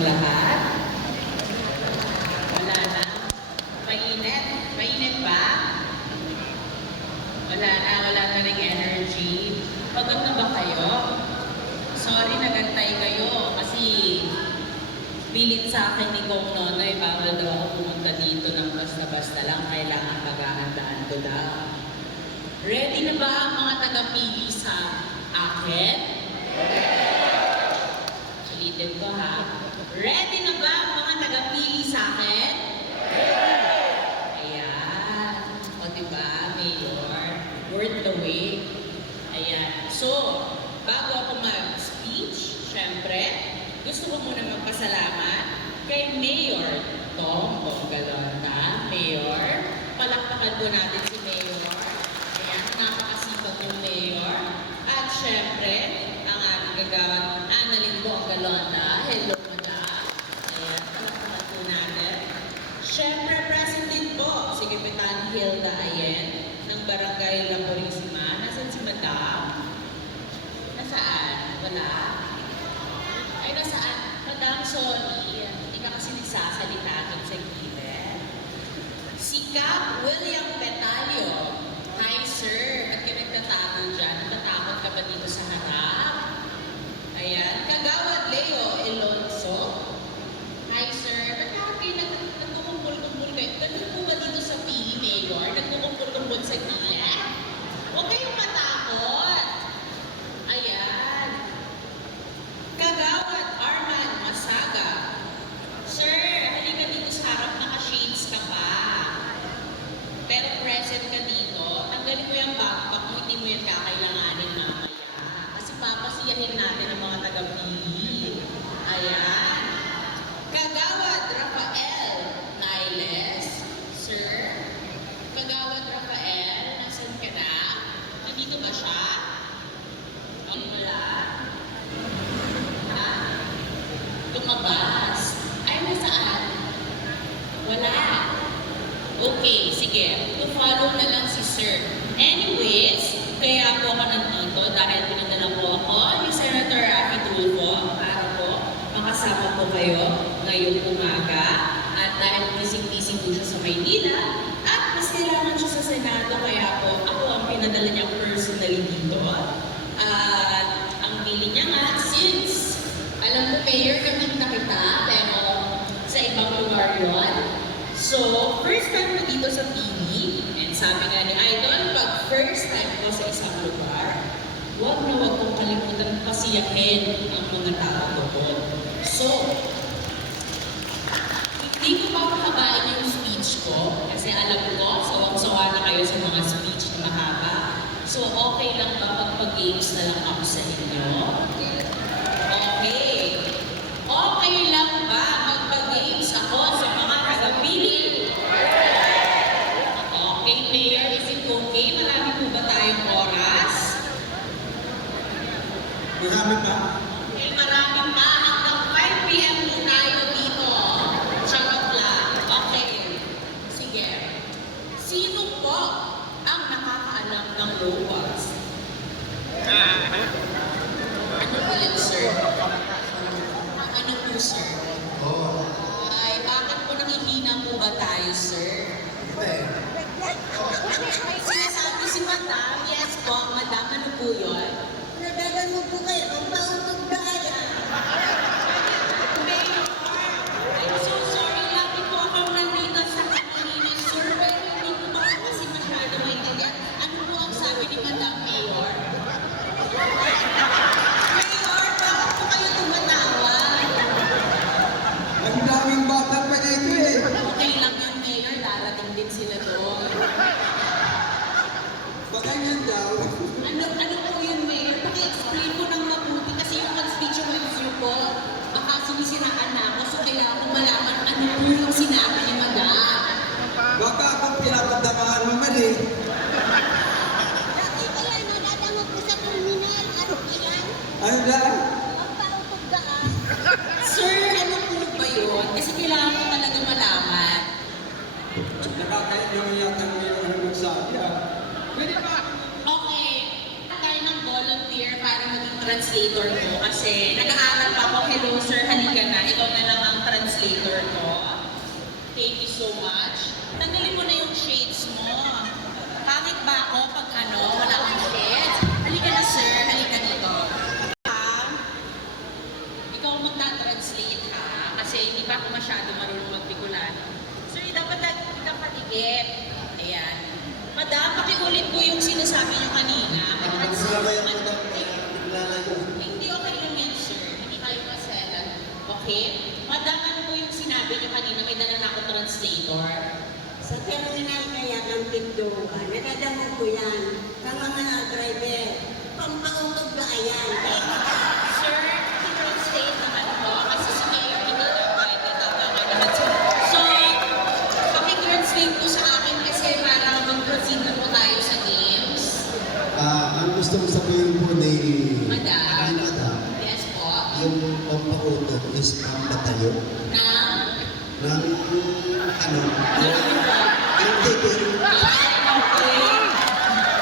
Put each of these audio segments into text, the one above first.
inyong lahat. Wala na. Mainit. Mainit ba? Wala na ring energy. Pagod na ba kayo? Sorry, nagantay kayo kasi bilit sa akin ni Kong Nonoy, bawal daw ako pumunta dito ng basta-basta lang, kailangan paghahandaan ko daw. Ready na ba ang mga taga-pili sa akin? Ulitin ko ha. Ready na ba ang mga taga-pili sa akin? Ayan. O diba, Mayor? Worth the wait. Ayan. So, bago ako mag-speech, syempre, gusto ko muna magpasalamat kay Mayor Tom Bongalonta. Mayor, palakpakan po natin si Mayor. Ayan, napakasipag ng Mayor. At syempre, ang ating gagawin, Annalyn Bongalonta. Hello, madam. Ayan, palakpakan po natin. Syempre, President po, si Kapitan Hilda Ayen ng Barangay La Purisima. Nasaan si madam? Nasaan? Wala? Ay, nasaan? Madam, sorry. Hindi ka kasi nagsasalita dun sa gilid. Si Cap William Petalio. Hi, sir. Ba't ka nagtatago dyan? Natatakot ka ba dito sa harap? Ayan. Kagawad Leo Elonzo. Hi, sir. Ba't ka kayo nagkukumpul-kumpul kayo? Ganun po ba dito sa pili, Mayor? Nagkukumpul-kumpul sa gilid? Huwag kayong matakot. Ayan. Kagawad Arman Masaga. Sir, halika dito sa harap, naka-shades ka pa. Pero present ka dito, tanggalin mo yung backpack mo, hindi mo yan kakailanganin mamaya. Kasi papasiyahin natin ang mga taga-pili. Ayan. Kagawad Rafael Niles. Sir, Kagawad Rafael, nasan ka na? Nandito ba siya? Wala. Ha? Tumabas. Ay, nasaan? Wala. Okay, sige. To-follow na lang si Sir. Anyways, kaya po ako nandito dahil pinadala po ako ni Senator Raffy Tulfo para po makasama po kayo ngayong umaga. At dahil busy-busy po siya sa Maynila at mas kailangan siya sa Senado, kaya po ako ang pinadala niya personally dito. At ang pili niya nga, since alam mo, Mayor, nakita kita, pero sa ibang lugar yun. So, first time ko dito sa TV, and sabi nga ni Idol, pag first time ko sa isang lugar, huwag kong kalimutan pasiyahin ang mga tao doon. So, hindi ko pa mahabain yung speech ko, kasi alam ko, sawang-sawa na kayo sa mga speech na mahaba. So, okay lang ba pag-games na lang ako sa inyo? Okay. Okay lang ba magpag-games ako sa mga taga-pili? Okay, Mayor, is it okay? Marami po ba tayong oras? Marami pa? Okay, marami pa. Hanggang 5 p.m. po tayo dito. Charot lang. Okay. Sige. Sino po ang nakakaalam ng locals? Ano po yun, sir? Ano po, sir? Oo. Ay, bakit po nangihina po ba tayo, sir? Sinasabi si Madam, yes po, Madam, ano po yun? Nadagan mo po kayo ang pautog na kaya. Mayor, I'm so sorry, lagi po ako nandito sa kanina, sir, pero hindi ko ba kasi masyado maintindihan. Ano po ang sabi ni Madam Mayor? Mayor, bakit po kayo tumatawa? Ang daming bata pa dito eh. Okay lang yun, Mayor, darating din sila doon. Baka yun daw. Ano po yun, Mayor? Paki-explain ko ng mabuti kasi yung mag-speech yung review ko, baka sinisiraan na ako, so kailangan ko malaman ano po yung sinabi ni Madam. Baka akong pinapatamaan mo mali. Dati kaya nadadama po sa terminal. Ano ilan? Ano daw? Ang pautog na ah. Sir, ano po ba yun? Kasi kailangan ko talaga malaman. Nakakailang yata mo yung ano nagsabi ah. Pwede ba? Okay, tayo ng volunteer para maging translator mo kasi nag-aaral pa ako. Hello, sir, halika na. Ikaw na lang pa ako masyado marunong mag-Bicolano. Sir, dapat lagi kitang patigip. Ayan. Madam, pakiulit po yung sinasabi niyo kanina. Hindi okay lang yan, sir. Hindi tayo maselan. Okay? Madam, ano po yung sinabi niyo kanina? May dala na ako translator. Sa terminal kaya ng Pindoa, nadadamo ko yan. Sa mga driver, pampautog ba yan? Sir, i-translate naman po kasi si Mayor hindi naman natatangan naman. So, paki-translate po sa akin kasi para mag-proceed na po tayo sa games. Ang gusto kong sabihin po ni Madam. Madam, Yes po. yung pampautot is pambatayo Na? ng yung ticket.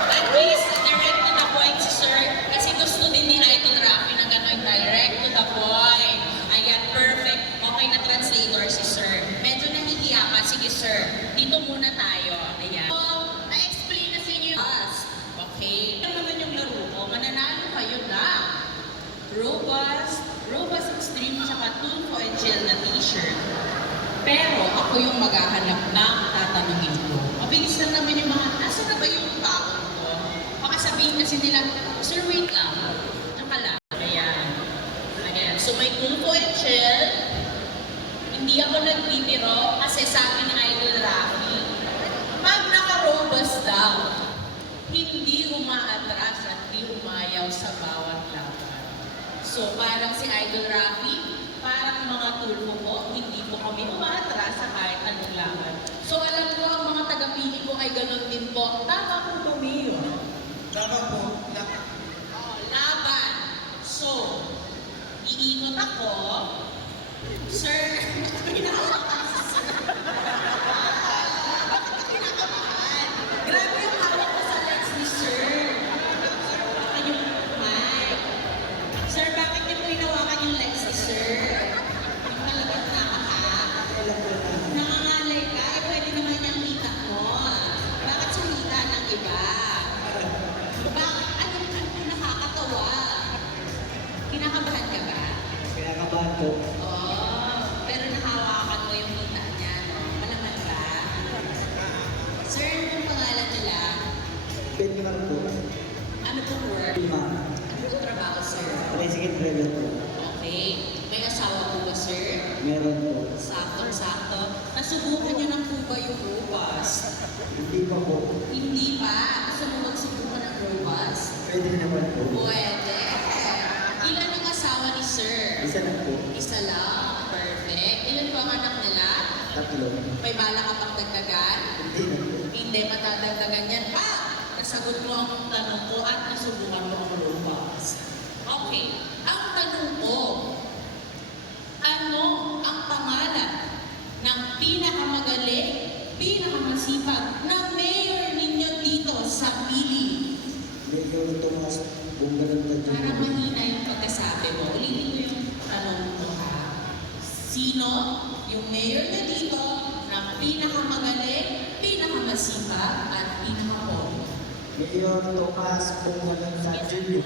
At least, direct to the point si Sir. Kasi gusto din ni Idol Rafi na gano'n, direct to the point. Ayan, perfect. Okay na translator si Sir. Medyo nahihiya ka. Sige, Sir. Dito muna tayo. Ayan. So, na-explain na sa inyo yung past. Okay? Ito naman yung laro ko. Mananalo kayo na. Robust Extreme, tsaka Tulfo and Gel na t-shirt. Pero ako yung maghahanap ng tatanungin ko. Mabilis lang naman yung mga, asa na ba yung taon ko? Baka sabihin kasi nila, Sir, wait lang. Tsaka lang. Ayan. Ayan. So may Tulfo and Gel. Hindi ako nagbibiro kasi sabi ni Idol Rafi, pag naka-robust daw, hindi umaatras at hindi umayaw sa bawat laban. So parang si Idol Rafi, parang mga tulpo ko, hindi po kami umaatras sa kahit anong laban. So alam ko, ang mga taga-pili ko ay ganun din po. Tama po ba, Mayor? Tama po. Laban. So, iikot ako. Sir, grabe yung hawak ko sa legs ni Sir. Saka yung mic. Sir, bakit niyo po hinawakan yung legs ni Sir? Yung talagang nangangalay ka, eh pwede naman yung hita mo. Bakit sumita ng iba? Bakit? Ano nakakatawa? Kinakabahan ka ba? Kinakabahan po. Oo, pero nahawakan mo yung hita niya, no? Malaman ba? Sir, ano pong pangalan nila? Benmar po. Ano pong work? Benmar. Ano pong trabaho, sir? Tricycle driver po. Okay. May asawa po ba, sir? Meron po. Saktong-sakto. Nasubukan niyo na po ba yung robust? Hindi pa po. Hindi pa. Gusto mo magsubukan ng robust? Pwede naman po. Pwede. Ilan ang asawa ni sir? Isa na po. Isa lang. Perfect. Ilan po ang anak nila? 3. May bala ka pang dagdagan? Hindi na po. Hindi matadagdagan yan pa. Nasagot mo ang tanong ko at nasubukan mo ang robust. Okay. Ang tanong ko, ano ang pangalan ng pinakamagaling, pinakamasipag na mayor ninyo dito sa Pili? Medyo Tomas Bungalan na Para mahina yung pagkasabi mo, ulitin ko yung tanong ko ha. Sino yung mayor na dito na pinakamagaling, pinakamasipag at pinakapogi? Mayor Tomas Bungalan sa Junior.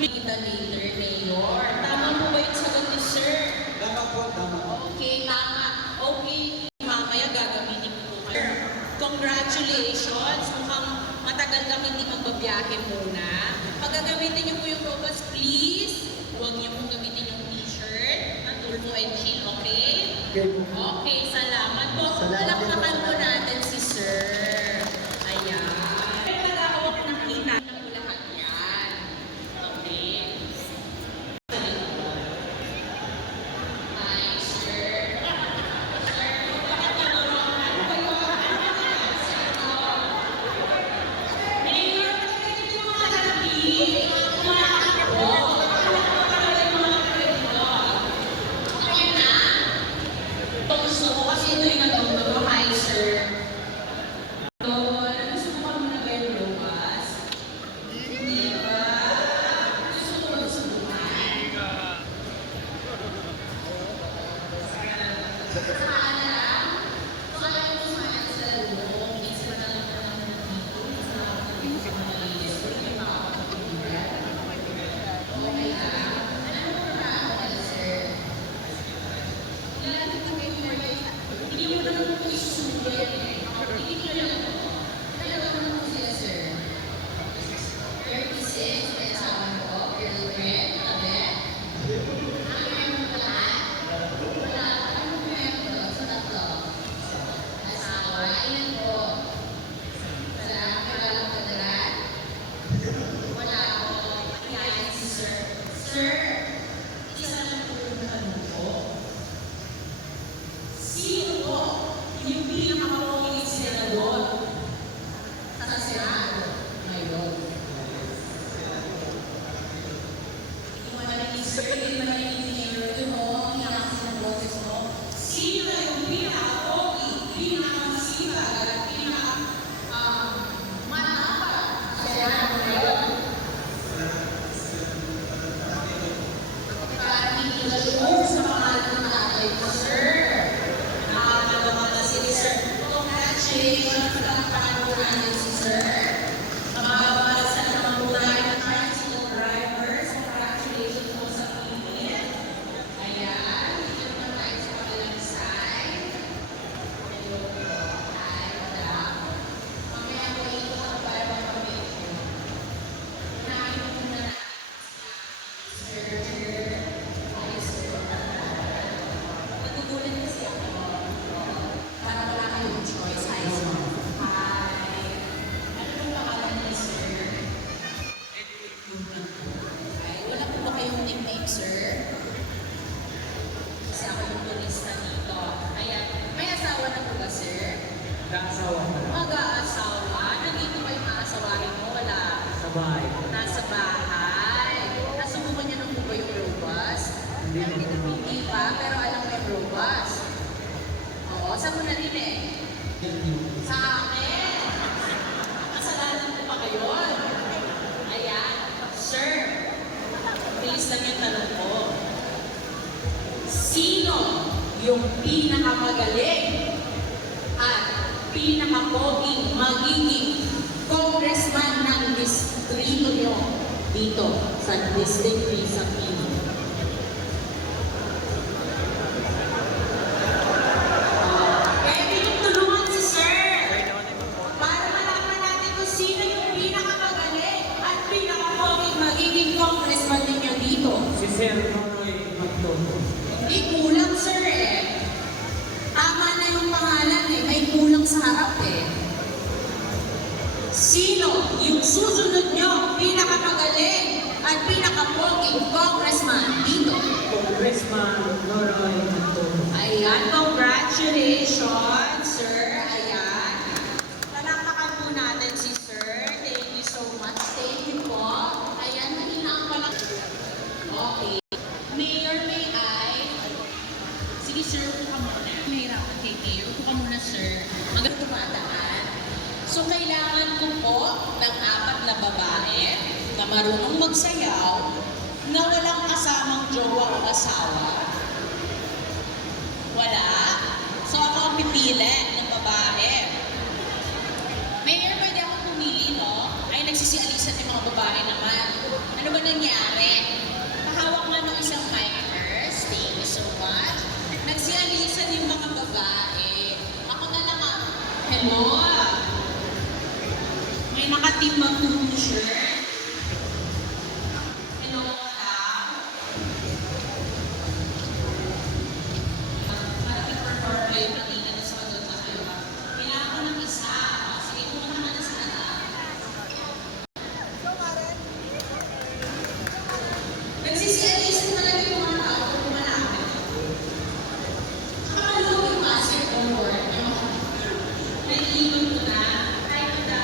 Kita later, Mayor. Tama mo ba yung sagot ni Sir? Tama po, tama. Okay, tama. Okay, mamaya gagamitin ko po kayo. Congratulations! Mukhang matagal kami hindi magbabiyahe muna. Pag gagamitin niyo po yung robust, please, huwag niyo pong gamitin yung t-shirt na Tulfo and Chill, okay? Okay. Okay, salamat po. Salamat din po. Palakpakan po natin si Sir. Ayan. Pero nag-aawak ng kita na po lahat yan. Okay. Hi, Sir. Sir, bakit tinuruan? Ano ba yung Mayor, bakit yung mga lalaki? Okay na? Gusto ko kasi ito yung nagtuturo. Hi, sir. Doon, subukan mo na ba yung lumas? Hindi ba? Gusto ko ba subukan? Saan na lang? So, alam mo saan sa loob. Is pa na lang na lang dito. Sa malinis. Yung mga kapatid. Okay lang. Ano mo trabaho ka, sir? Mag-aasawa ka. Mag-aasawa? Nandito ba yung aasawahin mo? Wala. Sa bahay. Nasa bahay. Nasubukan niyo nung ba yung robust? Hindi na po. Hindi pa, pero alam mo yung robust. Oo, saan mo narinig? Sa akin. Kasalanan ko pa kayo. Ayan. Sir, bilis lang yung tanong ko. Sino yung pinakamagaling at pinakamoging magiging congressman ng distrito nyo dito sa District 3 sa Pino? Pwede yung tulungan si Sir para malaman natin kung sino yung pinakamagaling at pinakamoging magiging congressman ninyo dito. Si Sir Nonoy Magtoto. Hindi kulang, Sir, eh. Tama na yung pangalan, eh. May kulang sa harap, eh. Sino yung susunod nyo pinakamagaling at pinakamoging congressman dito? Congressman Nonoy Magtoto. Ayan, congratulations, Sir. Ayan. Palakpakan po natin si Sir. Thank you so much. Thank you po. Ayan, mahina ang palak. Okay. Mayor, may I? Sige, Sir, upo ka muna. Mahirapan kay Mayor. Upo ka muna, Sir. Hanggang tumadaan. So, kailangan ko po ng 4 na babae na marunong magsayaw na walang kasamang jowa o asawa. Wala. So, ako ang pipili ng babae. Mayor, pwede ako pumili, no? Ay, nagsisialisan yung mga babae naman. Ano ba nangyari? Kahawak nga ng isang mic first. Thank you so much. Nagsialisan yung mga babae. Ako na lang ah. Hello. May nakatim mag-t-shirt. Hello, madam. Para i-perform kayo kanina na sa madota kayo. Kailangan ko ng isa. Sige, pumunta ka na sa anak. Nagsisialisan talaga yung mga tao kung malapit. Tsaka malawag yung basketball court nyo. Naiiwan ko na. Kahit na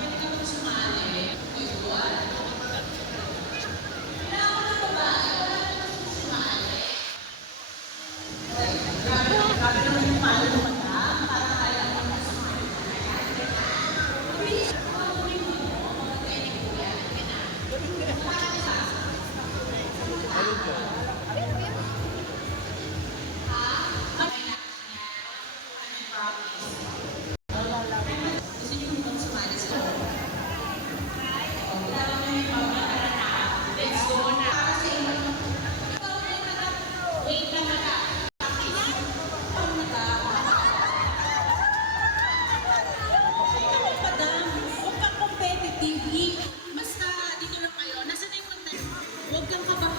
pwede ka pang sumali. Uy, what? Kailangan ko ng babae. Wala na pang sumali. Grabe naman yung palo ng mata. Parang kaya ko na sumali. Mabilis ako. Gawin mo. Maganda yung kuya. Yan na. Makakali sa Basta dito lang kayo. Nasaan na yung contact? Huwag kang kabahan.